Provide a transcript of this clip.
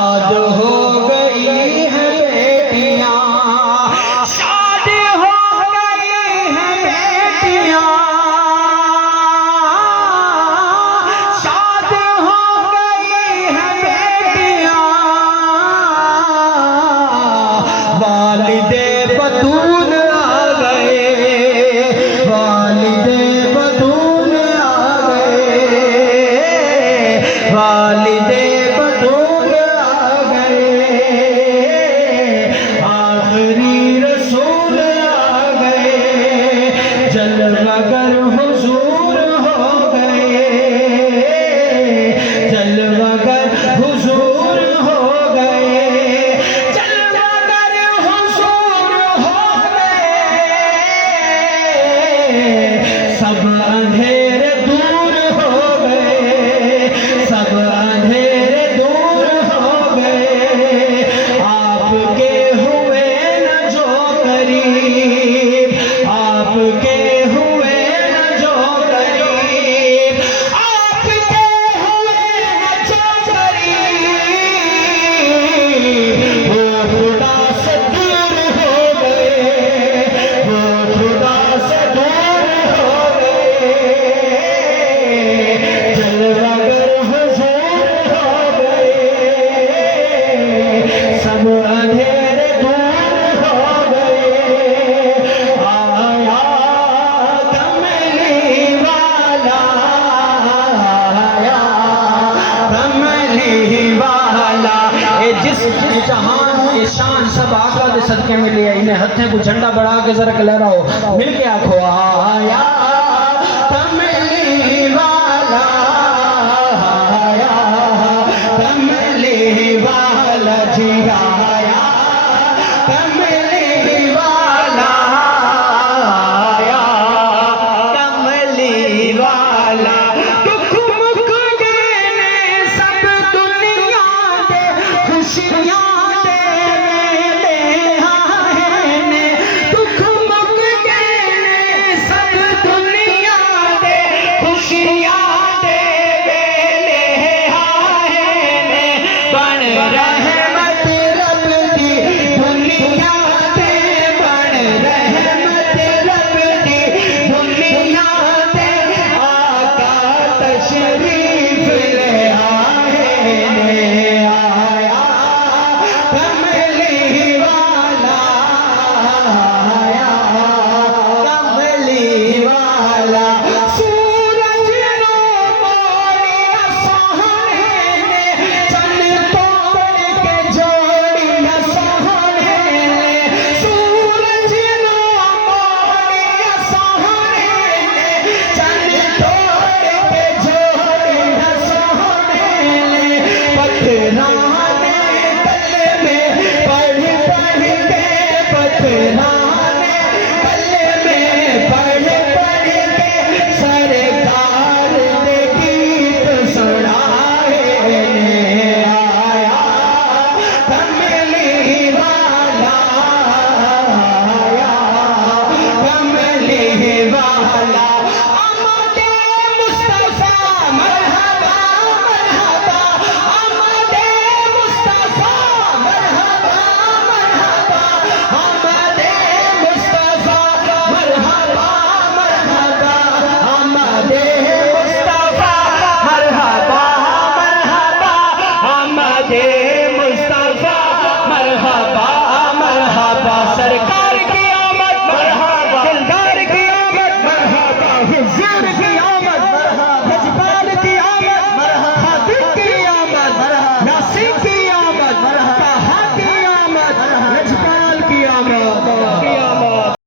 शाद हो गई है बेटियां, शाद हो गई है बेटियां, शाद हो गई है बेटियां, वालिदे बतूल आ गए, वालिदे बतूल आ गए, वालिदे बतूल आ गए, आखिरी रसूल आ गए, जलवागर हुजूर हो गए, जलवागर हुजूर हो गए, जलवागर हुजूर हो गए, सब अंधेरे दूर हो गए, सब अंधेरे दूर हो गए, आपके हुए न जो करीब, आपके हुए न जो करीब, आपके हुए न जो करीब, वो खुदा से दूर हो गए, वो खुदा से दूर हो गए, जलवागर हुजूर हो गए, सब अंधेरे दूर हो गए, आया कमली वाला, आया कमली वाला, ए जिस जहान के शान सब आका दे सदके मिले, इन्हें हथे को झंडा बढ़ा के जरा लहराओ, मिल के आखो आया कमली वाला, आया कमली वाला जी, आया कमली वाला, आया कमली वाला, दुख मुख देने सब दुनिया दे, खुशियां देने आए ने, दुख मुख देने सब दुनिया दे, खुशियां देने आए ने, बन रहे